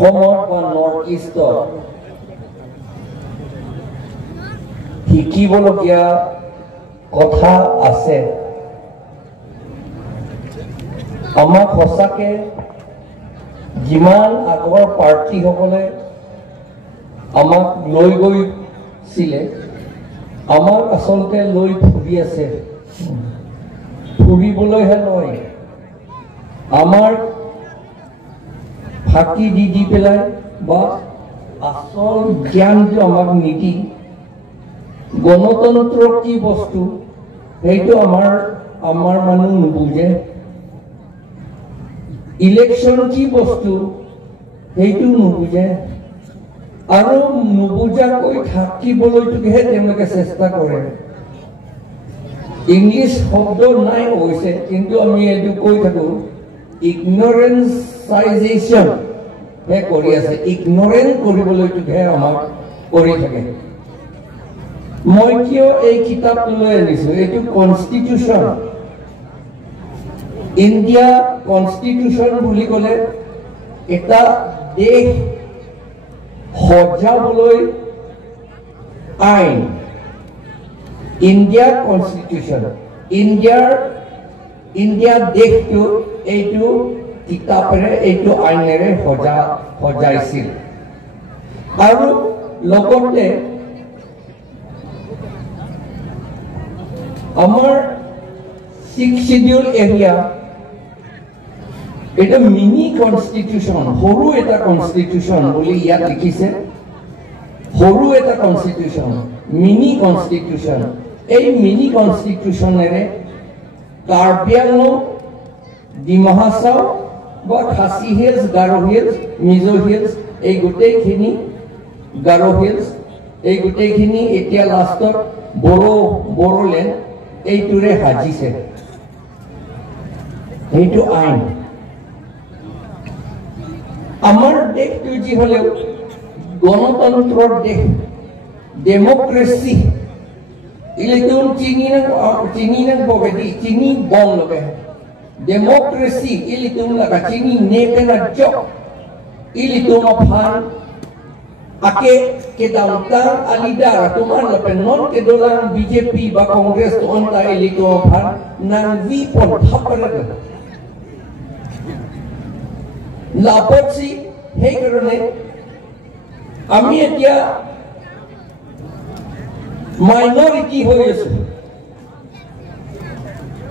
North ইষ্টত শিকিবলগীয়া কথা আছে। আমাক সঁচাকে যিমান আগৰ পাৰ্টিসকলে আমাক লৈ গৈছিলে, আমাক আচলতে লৈ ফুৰি আছে। ফুৰিবলৈহে লয়, আমাৰ ফাঁকি দি পেলাই বা আচল জ্ঞানটো আমাক নিদি গণতন্ত্ৰ কি বস্তু সেইটো আমাৰ মানুহ নুবুজে। ইলেকশ্যন কি বস্তু সেইটো নুবুজে, আৰু নুবুজাকৈ থাকিবলৈহে তেওঁলোকে চেষ্টা কৰে। ইংলিছ শব্দ নাই হৈছে, কিন্তু আমি এইটো কৈ থাকো ইগনৰেঞ্চাইজেশ্যন হে কৰি আছে, ইগনৰেণ্ট কৰিবলৈহে আমাক কৰি থাকে। মই কিয় এই কিতাপটো লৈ আনিছো, এইটো কনষ্টিটিউশ্যন। ইণ্ডিয়া কনষ্টিটিউশ্যন বুলি ক'লে এটা দেশ সজাবলৈ আইন। ইণ্ডিয়া কনষ্টিটিউশ্যন, ইণ্ডিয়া দেশটো এইটো কিতাপেৰে এইটো আইনেৰে সজাইছিল। আৰু লগতে আমাৰ 6th শিডিউল এৰিয়া এটা মিনি কনষ্টিটিউশ্যন, সৰু এটা কনষ্টিটিউশ্যন বুলি ইয়াত লিখিছে। সৰু এটা কনষ্টিটিউশ্যন, মিনি কনষ্টিটিউশ্যন। এই মিনি কনষ্টিটিউশ্যনেৰে কাৰ্বি আংলং, ডিমা হাছাও বা Khasi hills, Garo hills, Mizo hills, এই গোটেইখিনি গাৰো হিলছ, এই গোটেইখিনি এতিয়া লাষ্টত বড়োলেণ্ড এইটোৰে সাজিছে। এইটো আইন। আমাৰ দেশটো যি হলেও গণতন্ত্ৰৰ দেশ, ডেমক্ৰেসি ইলেকট্রন চিনি নং বগেদি চিনি বং লগে ডেমক্রেসি ইলেকট্রন লাগা চিনি নেপেনা জক electron fun ake ke dauntar alidara tuman lepen non ke dolang BJP ba Kongres to onta eliko phan nang vi pon thapara lapotsi he karone ami etia minority hoy asu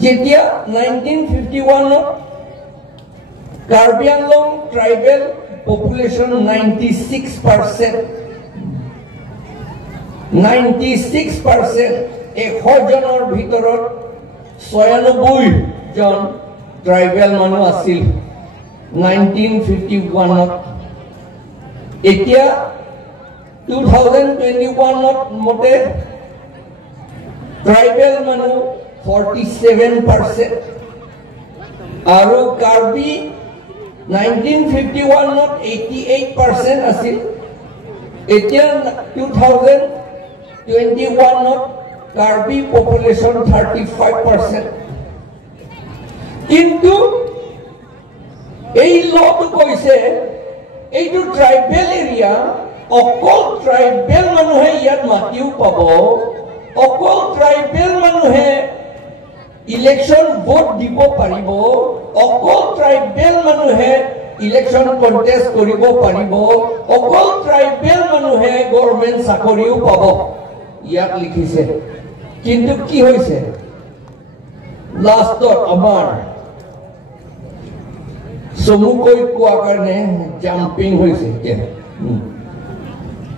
jetia 1951 Karbi Anglong tribal population 96%. 96% এশজনৰ ভিতৰত 96 জন tribal মানুহ আছিল 1951 ত। এতিয়া 2021 ত মতে tribal মানুহ 47% আৰু Karbi 1951 not 88% asil etia 2021 not Karbi population 35% kintu ei lot koise ei to tribal area okol tribal manuhe yat matiu pabo okol tribal manuhe election vote dibo paribo okol tribal manuhe election contest koribo paribo okol tribal manuhe government sakoriu pabo yak likhise kintu ki hoise last amar somukoi koa karne jumping hoise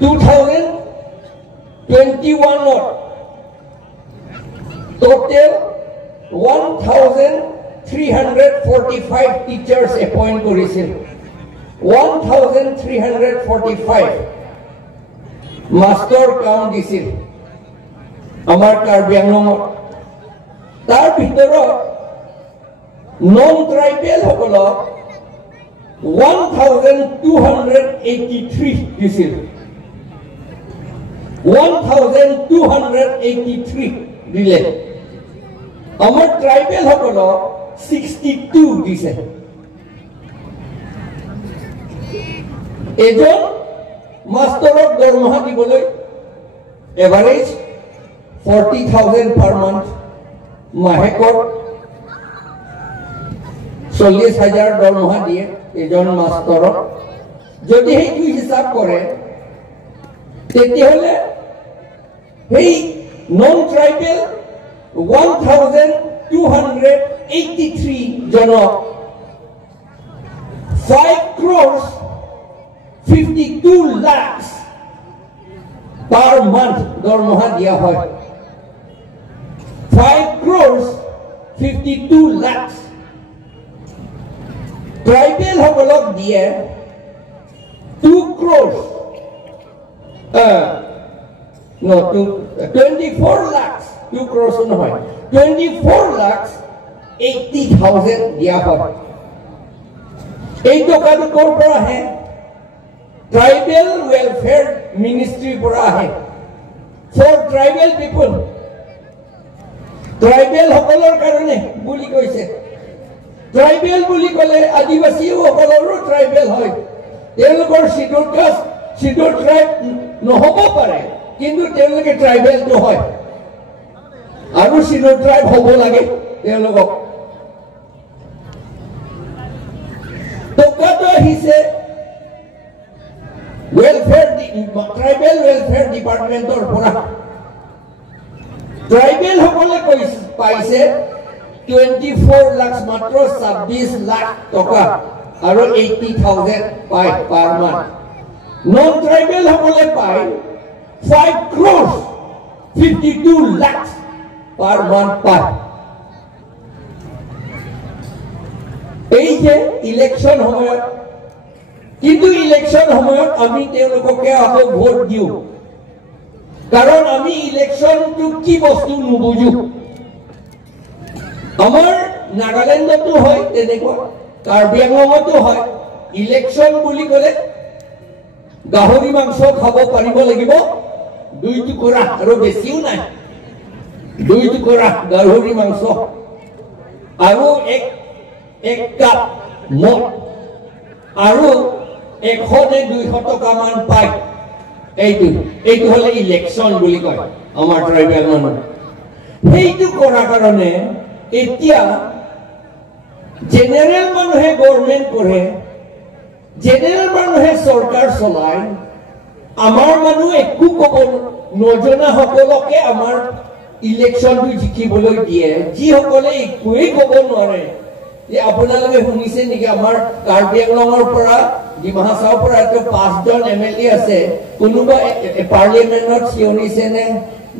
2021 not total 1345 teachers appoint korisil 1345 master count disil amar Karbi Anglong tar bhitorot non tribal hokolo 1283 disil 1283 dile আমার tribal হকলো 62 দিছে এজন মাষ্টৰক দৰমহা দিবলৈ average 40,000 per month মাহেকৰ 40,000 দৰমহা দিয়ে এজন মাষ্টৰক যদি সেইটো হিচাপ কৰে তেতিয়াহ'লে সেই নন ট্ৰাইবেল 1,283 জনক 5 crores 52 lakhs per month দৰমহা দিয়া হয় 5 crores 52 lakhs ট্ৰাইবেল সকলক দিয়ে 2 crores 24 lakhs 2 crores নহয় 24 lakhs 80,000 দিয়া হয় এই টকাটো ক'ৰ পৰা আহে ট্ৰাইবেল ৱেলফেয়াৰ মিনিষ্ট্ৰীৰ পৰা আহে ফৰ ট্ৰাইবেল পিপল ট্ৰাইবেল সকলৰ কাৰণে বুলি কৈছে ট্ৰাইবেল বুলি ক'লে আদিবাসী সকলৰো ট্ৰাইবেল হয় তেওঁলোকৰ শিডিউল কাষ্ট শিডিউল ট্ৰাইব নহ'ব পাৰে কিন্তু তেওঁলোকে ট্ৰাইবেলটো হয় আৰু শিডিউল ট্ৰাইব হ'ব লাগে তেওঁলোকক টকাটো আহিছে welfare tribal welfare department or pura tribal hokole paise 24 lakhs matro 26 lakh toka aro 80,000 pai per month non tribal hokole pai 5 crores 52 lakhs per month pai ei je election hoy কিন্তু election সময়ত আমি তেওঁলোককে আকৌ vote দিও কাৰণ আমি ইলেকশনটো কি বস্তু নুবুজো আমাৰ নাগালেণ্ডতো হয় তেনেকুৱা কাৰ্বি আংলঙতো হয় ইলেকশন বুলি ক'লে গাহৰি মাংস খাব পাৰিব লাগিব 2 টুকুৰা আৰু বেছিও নাই 2 টুকুৰা গাহৰি মাংস আৰু এক কাপ মদ আৰু 100-200 টকা মান পাই এইটো হলে ইলেকশন বুলি কয় আমাৰ ট্ৰাইবেল মানুহ সেইটো কৰাৰ কাৰণে এতিয়া জেনেৰেল মানুহে গভৰ্ণমেণ্ট কৰে জেনেৰেল মানুহে চৰকাৰ চলায় আমাৰ মানুহ একো ক'ব নজনা সকলকে আমাৰ ইলেকশনটো জিকিবলৈ দিয়ে যিসকলে একোৱেই ক'ব নোৱাৰে আপোনালোকে শুনিছে নেকি আমাৰ কাৰ্বি আংলঙৰ পৰা ডিমা হাছাওৰ পৰা 5 জন এমএলএ আছে কোনোবা পাৰ্লিয়ামেণ্টত চিঞৰিছে নে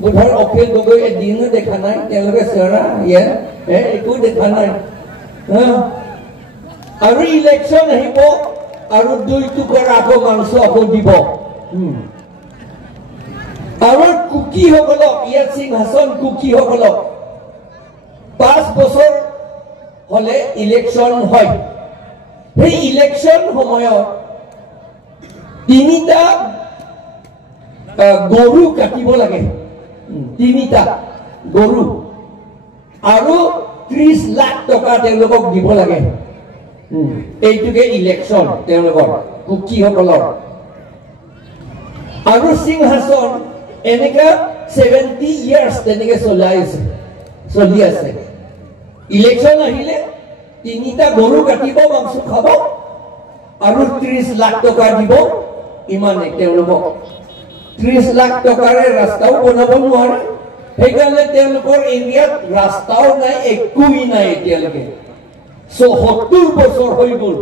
বুধৰ অখিল গগৈ এদিনো দেখা নাই তেওঁলোকে চিঞৰা একো দেখা নাই আৰু ইলেকশ্যন আহিব আৰু 2 টুকুৰা আকৌ মাংস আকৌ দিব আৰু কুকিসকলক ইয়াত সিংহাসন কুকিসকলক 5 বছৰ হলে ইলেকশন হয় সেই ইলেকশন সময়ত 3টা গৰু কাটিব লাগে 3টা গৰু আৰু 30 লাখ টকা তেওঁলোকক দিব লাগে এইটোকে ইলেকশন তেওঁলোকৰ কুকিসকলৰ আৰু সিংহাসন এনেকা 70 ইয়াৰ্স তেনেকে চলি আছে ইলেকশন আহিলে 3টা গৰু কাটিব মাংস খাব আৰু 30 লাখ টকা দিব ইমানে তেওঁলোকক 30 লাখ টকাৰে ৰাস্তাও বনাব নোৱাৰে সেইকাৰণে তেওঁলোকৰ এৰিয়াত ৰাস্তাও নাই একোই নাই এতিয়ালৈকে 70 বছৰ হৈ গ'ল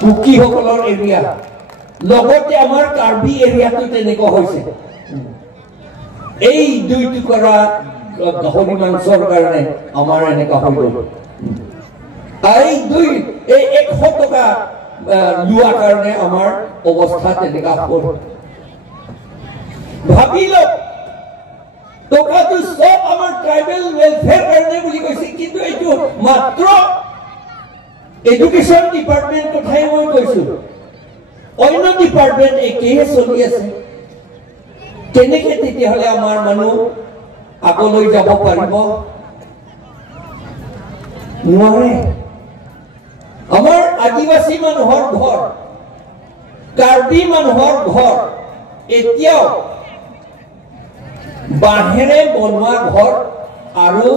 কুকিসকলৰ এৰিয়া লগতে আমাৰ কাৰ্বি এৰিয়াটো তেনেকুৱা হৈছে এই 2 টুকুৰা গাহৰি মাংসৰ কাৰণে আমাৰ এনেকুৱা হৈ গ'ল এই 100 টকা লোৱাৰ কাৰণে আমাৰ অৱস্থা তেনেকুৱা হ'ল ভাবিল টকাটো সব আমাৰ ট্ৰাইবেল ৱেলফেয়াৰ কাৰণে বুলি কৈছে কিন্তু এইটো মাত্ৰ এডুকেশ্যন ডিপাৰ্টমেণ্ট কথাই মই কৈছো অন্য ডিপাৰ্টমেণ্ট একেহে চলি আছে কেনেকে তেতিয়াহ'লে আমাৰ মানুহ আগলৈ যাব পাৰিব নোৱাৰে আমাৰ আদিবাসী মানুহৰ ঘৰ কাৰ্বি মানুহৰ ঘৰ এতিয়াও বাঁহেৰে বনোৱা ঘৰ আৰু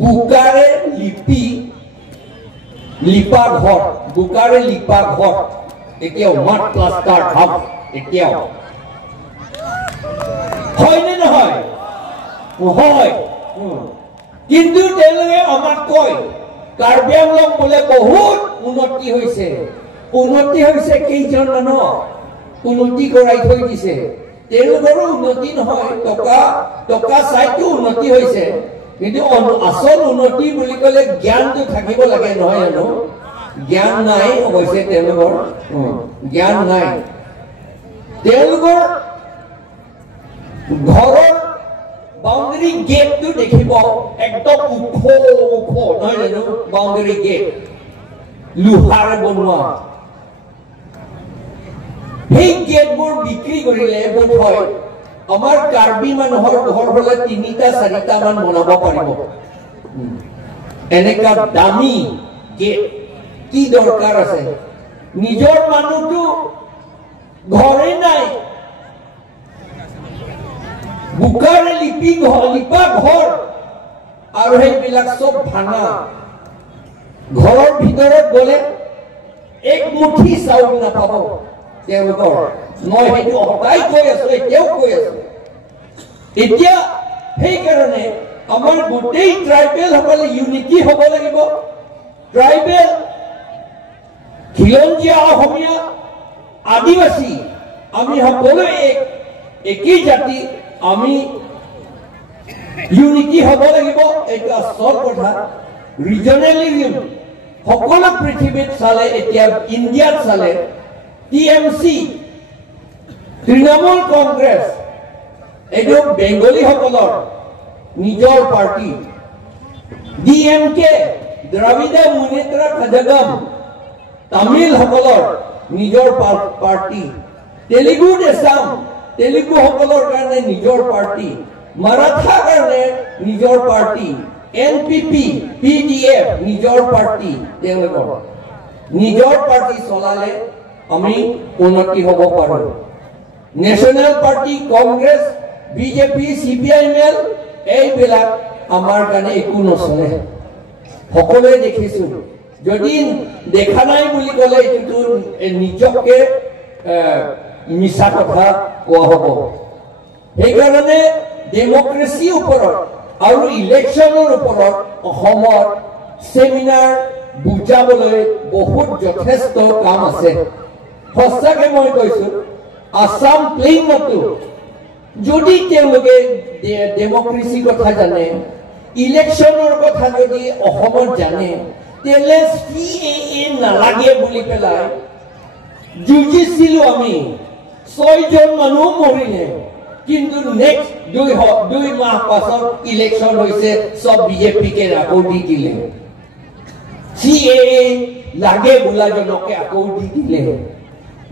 বুকাৰে লিপা ঘৰ বুকাৰে লিপা ঘৰ এতিয়াও মাট প্লাষ্টাৰ হাউচ এতিয়াও হয়নে নহয় হয় কিন্তু তেওঁলোকে আমাক কয় কাৰ্বি আংলং বোলে বহুত উন্নতি হৈছে কেইজন মানুহ উন্নতি কৰাই থৈ দিছে তেওঁলোকৰো উন্নতি নহয় টকা চাইতো উন্নতি হৈছে কিন্তু আসল উন্নতি বুলি ক'লে জ্ঞানটো থাকিব লাগে নহয় জানো জ্ঞান নাই অৱশ্যে তেওঁলোকৰ জ্ঞান নাই তেওঁলোকৰ ঘৰৰ বাউণ্ডাৰী গেটটো দেখিব একদম ওখ নহয় জানো বাউণ্ডাৰী গেট লোহাৰে বনোৱা সেই গেটবোৰ বিক্ৰী কৰিলে বোধ হয় আমাৰ কাৰ্বি মানুহৰ ঘৰ হলে 3-4টা মান বনাব পাৰিব এনেকা দামী গেট কি দৰকাৰ আছে নিজৰ মানুহটো ঘৰে নাই বুকাৰে লিপা ঘৰ আৰু সেইবিলাক চব ভাঙা ঘৰৰ ভিতৰত গলে এক মুঠি চাউল নাপাব তেওঁলোকৰ মই সেইটো সদায় কৈ আছো এতিয়াও কৈ আছো এতিয়া সেইকাৰণে আমাৰ গোটেই ট্ৰাইবেল সকলে ইউনিটি হ'ব লাগিব ট্ৰাইবেল খিলঞ্জীয়া অসমীয়া আদিবাসী আমি সকলোৱে একেই জাতি আমি ইউনিটি হ'ব লাগিব এইটো আচল কথা ৰিজনেলিজম সকলো পৃথিৱীত চালে এতিয়া ইণ্ডিয়াত চালে টিএমচি তৃণমূল কংগ্ৰেছ এইটো বেংগলী সকলৰ নিজৰ পাৰ্টি ডিএমকে দ্ৰাবিড় মুনেত্ৰা কাঝাগম তামিল সকলৰ নিজৰ পাৰ্টি তেলেগু দেশম তেলেগু সকলৰ কাৰণে নিজৰ পাৰ্টি মাৰাঠা কাৰণে নিজৰ পাৰ্টি এনপিপি পিডিএফ নিজৰ পাৰ্টি তেওঁলোকৰ নিজৰ পাৰ্টি চলালে আমি উন্নতি হ'ব পাৰো national party Congress BJP CPIML এইবিলাক আমাৰ কাৰণে একো নচলে সকলোৱে দেখিছো যদি দেখা নাই বুলি ক'লে এইটো নিজকে মিছা কথা কোৱা হ'ব সেইকাৰণে ডেমক্ৰেচিৰ ওপৰত আৰু ইলেকশ্যনৰ ওপৰত অসমৰ সেমিনাৰ বুজাবলৈ বহুত যথেষ্ট কাম আছে সঁচাকে মই কৈছো আসাম প্লেইনতো যদি তেওঁলোকে ডেমক্ৰেচিৰ কথা জানে ইলেকশ্যনৰ কথা যদি অসমত জানে তেলে সিএএ নালাগে বুলি পেলাই যুঁজিছিলো আমি 6 জন মানুহ মৰিলে কিন্তু নেক্সট 2 মাহ পাছত ইলেকশ্যন হৈছে সব বিজেপিকে আকৌ দি দিলে সিএএ লাগে বোলাজনকে আকৌ দি দিলে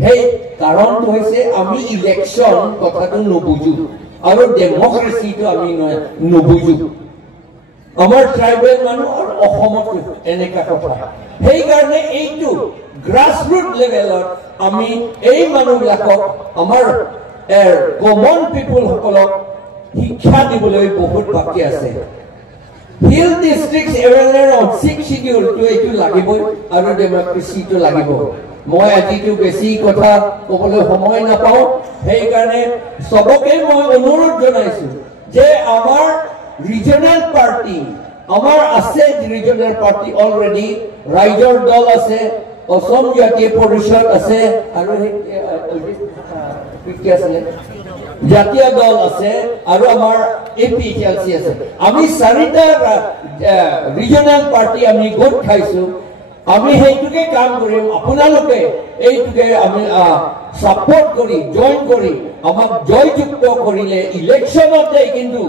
সেই কাৰণটো হৈছে আমি ইলেকশ্যন কথাটো নুবুজো আৰু ডেমক্ৰেচিটো আমি নুবুজো আমাৰ ট্ৰাইবেল মানুহ আৰু অসমত এনেকা কথা সেইকাৰণে এইটো গ্ৰাছৰুট লেভেলত আমি এই মানুহবিলাকক আমাৰ কমন পিপুল সকলক শিক্ষা দিবলৈ বহুত বাকী আছে হিল ডিষ্ট্ৰিক্ট এৱেৰনেছ অন 6 শিডিউলটো এইটো লাগিবই আৰু ডেমক্ৰেচিটো লাগিব মই আজিটো বেছি কথা ক'বলৈ সময় নাপাওঁ সেইকাৰণে সবকে মই অনুৰোধ জনাইছো যে আমাৰ ৰিজনেল পাৰ্টি আমাৰ আছে ৰিজনেল পাৰ্টি অলৰেডি ৰাইজৰ দল আছে অসম জাতীয় পৰিষদ আছে আৰু জাতীয় দল আছে আৰু আমাৰ এপিএলচি আছে আমি 4টা ৰিজনেল পাৰ্টি আমি গোট খাইছো আমি সেইটোকে কাম কৰিম আপোনালোকে এইটোকে আমি সাপোৰ্ট কৰি জয়েন কৰি আমাক জয়যুক্ত কৰিলে ইলেকশ্যনতে কিন্তু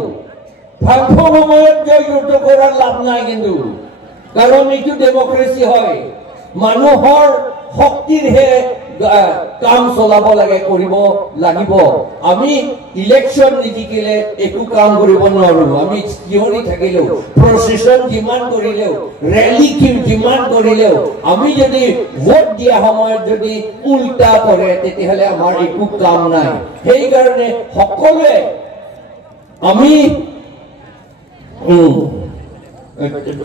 ফাংফং সময়ত জয়যুক্ত কৰাৰ লাভ নাই কিন্তু কাৰণ এইটো ডেমক্ৰেচি হয় মানুহৰ শক্তিৰহে কাম চলাব লাগে কৰিব লাগিব আমি ইলেকশন নিজিকিলে একো কাম কৰিব নোৱাৰো আমি থিয়ৰি থাকিলেও প্ৰসেছন যিমান কৰিলেও ৰেলী যিমান কৰিলেও আমি যদি ভোট দিয়া সময়ত যদি উল্টা কৰে তেতিয়াহলে আমাৰ একো কাম নাই সেই কাৰণে সকলোৱে আমি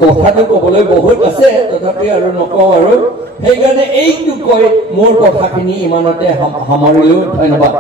কথাটো ক'বলৈ বহুত আছে তথাপি আৰু নকওঁ আৰু সেইকাৰণে এইটো কৈ মোৰ কথাখিনি ইমানতে সামৰিলো ধন্যবাদ